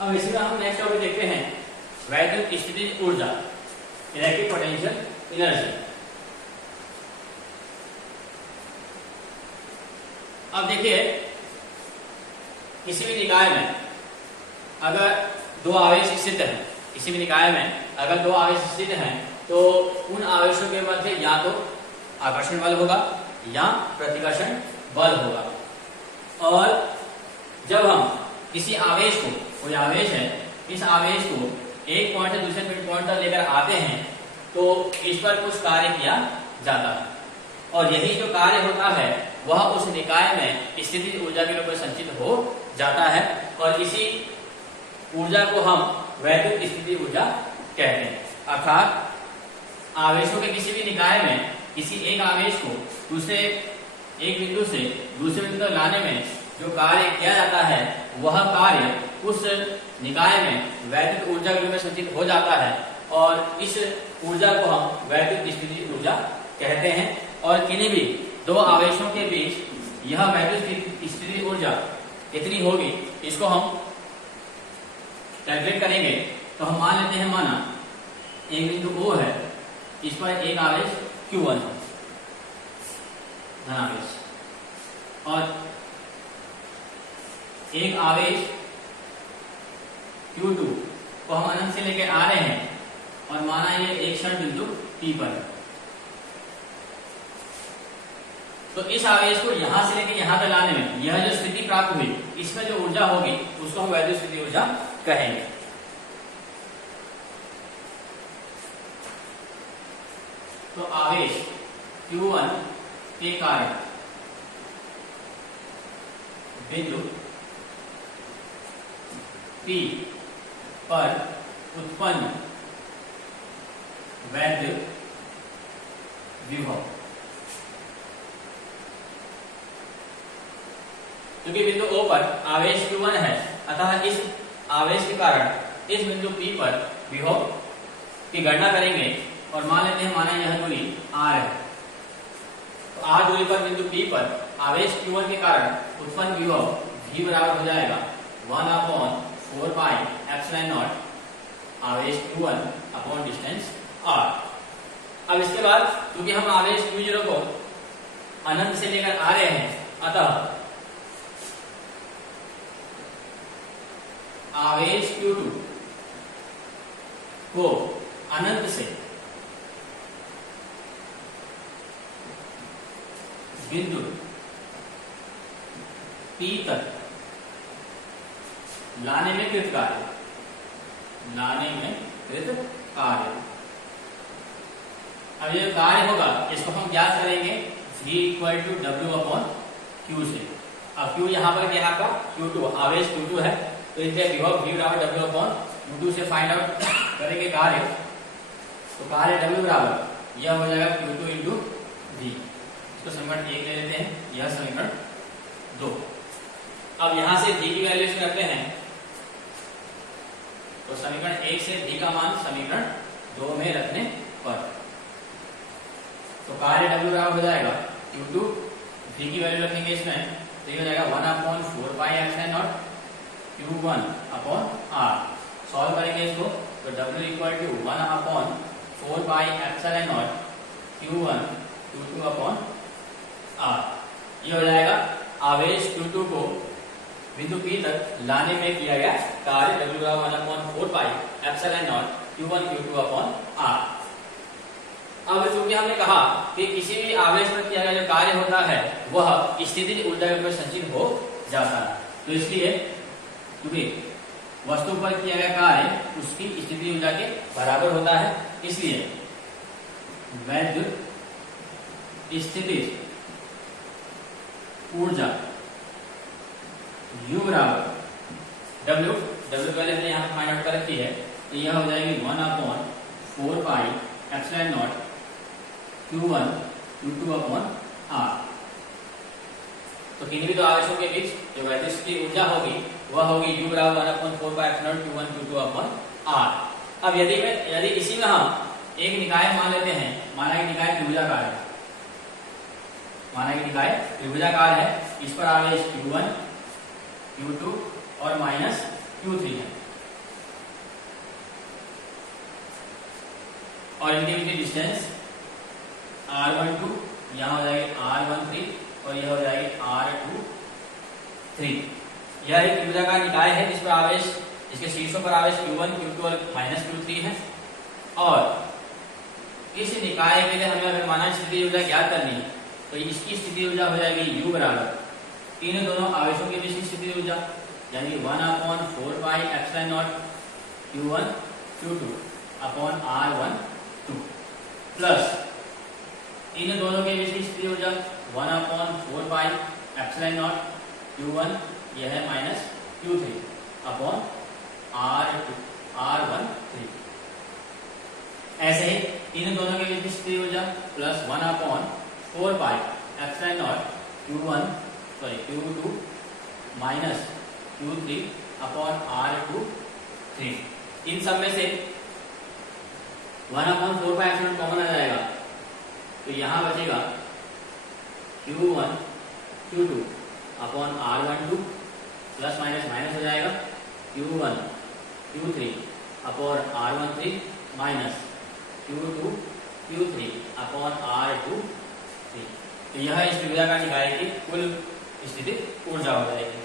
अब इसी में हम नेक्स्ट टॉपिक देखते हैं वैद्युत स्थितिज ऊर्जा, इलेक्ट्रिक पोटेंशियल एनर्जी। अब देखिए, किसी भी निकाय में अगर दो आवेश स्थित हैं, किसी भी निकाय में अगर दो आवेश स्थित हैं तो उन आवेशों के मध्य या तो आकर्षण बल होगा या प्रतिकर्षण बल होगा। और जब हम किसी आवेश को, कोई आवेश है, इस आवेश को एक पॉइंट से दूसरे पॉइंट तक लेकर आते हैं तो इस पर कुछ कार्य किया जाता है और यही जो कार्य होता है वह उस निकाय में स्थितिज ऊर्जा के रूप में संचित हो जाता है और इसी ऊर्जा को हम वैद्युत स्थितिज ऊर्जा कहते हैं। अर्थात आवेशों के किसी भी निकाय में किसी एक आवेश को दूसरे एक बिंदु से दूसरे बिंदु तक लाने में जो कार्य किया जाता है वह कार्य उस निकाय में वैद्युत ऊर्जा के रूप में संचित हो जाता है और इस ऊर्जा को हम वैद्युत स्थितिज ऊर्जा कहते हैं। और किन्हीं भी दो आवेशों के बीच यह वैद्युत स्थितिज ऊर्जा कितनी होगी इसको हम कैलकुलेट करेंगे। तो हम मान लेते हैं, माना एक बिंदु O है, इस पर एक आवेश Q1 है, धनावेश, और एक आवेश Q2 को हम अनंत से लेकर आ रहे हैं और माना ये एक क्षण बिंदु P पर है। तो इस आवेश को यहां से लेकर यहां तक लाने में यह जो स्थिति प्राप्त हुई, इसमें जो ऊर्जा होगी उसको हम वैद्युत स्थितिज ऊर्जा कहेंगे। तो आवेश Q1 के कारण बिंदु P पर उत्पन्न वैद्युत विभव, क्योंकि बिंदु O पर आवेश Q1 है, अतः इस आवेश के कारण इस बिंदु P पर विभव की गणना करेंगे और मान लेते हैं, माना यह दूरी R है। तो R दूरी पर बिंदु P पर आवेश Q1 के कारण उत्पन्न विभव V बराबर हो जाएगा 1/4 पाई एप्सिलॉन नॉट आवेश Q1 अपॉन डिस्टेंस R। अब इसके बाद क्योंकि हम आवेश Q0 को अनंत से लेकर आ रहे हैं, अतः आवेश Q2 को अनंत से बिंदु P तक लाने में कृत कार्य, अब ये कार्य होगा इसको हम ज्ञात करेंगे V = W/Q से। अब Q यहाँ पर क्या है आपका Q2, आवेश Q2 है, तो इसलिए विभव V बराबर W/Q2 से फाइंड आउट करेंगे कार्य। तो कार्य W बराबर यह हो जाएगा Q2 × V। इसको समीकरण 1 ले लेते हैं, यह समीकरण 2। अब यहां से V की वैल्यूएशन करते हैं, तो समीकरण 1 से V का मान समीकरण 2 में रखने पर तो कार्य W बराबर हो जाएगा Q2, V की वैल्यू रखेंगे इसमें, तो ये हो जाएगा 1/4 pi epsilon naught Q1 upon R। Solve करेंगे इसको, तो W = 1/4 pi epsilon naught Q1 Q2 upon R। ये हो जाएगा आवेश Q2 को बिंदु P तक लाने में किया गया कार्य W बराबर 1/4 pi epsilon naught Q1 Q2 upon R। अब चूंकि हमने कहा कि किसी भी आवेश पर किया गया जो कार्य होता है वह स्थितिज ऊर्जा के रूप में संचित हो जाता है, तो इसलिए क्योंकि वस्तु पर किया गया कार्य उसकी स्थितिज ऊर्जा के बराबर होता है, इसलिए वैद्युत स्थितिज ऊर्जा U बराबर W पहले हमने यहाँ फाइंड आउट कर रखी है, तो यह हो जाएगी 1/4 pi epsilon naught Q1 Q2 upon R। तो किन्हीं भी दो आवेशों के बीच जो वैद्युत स्थितिज ऊर्जा होगी वह होगी U बराबर 1/4 pi epsilon naught Q1 Q2 upon R। अब यदि इसी में हम एक निकाय मान लेते हैं, माना कि निकाय त्रिभुजाकार है, माना कि निकाय त्रिभुजाकार है, इस पर आवेश Q1 Q2 और माइनस Q3 है, और इनके बीच डिस्टेंस r12, यहाँ हो जाएगी r13 और यह हो जाएगी r23। यह एक त्रिभुजा का निकाय है जिस पर आवेश, इसके शीर्षों पर आवेश q1, q2 और -q3 है। और इस निकाय के लिए हमें अगर माना स्थिति ऊर्जा ज्ञात करनी है तो इसकी स्थिति ऊर्जा हो जाएगी U बराबर इन दोनों आवेशों के बीच की स्थिति ऊर्जा, यानी 1/4 pi epsilon naught q1 q2 upon r12 plus इन दोनों के बीच की स्थिति ऊर्जा 1/4 पाई एप्सिलॉन नॉट q1, यह है माइनस q3 अपॉन r13। ऐसे ही इन दोनों के बीच की स्थिति ऊर्जा plus 1/4 pi epsilon not q2 minus q3 upon r23। इन सब में से 1/4 पाई एप्सिलॉन कॉमन आ जाएगा तो यहाँ बचेगा q1 q2 upon r12 plus minus minus हो जाएगा q1 q3 upon r13 minus q2 q3 upon r23। तो यह इस त्रिभुजा का निकाय की कुल स्थिति ऊर्जा हो जाएगी।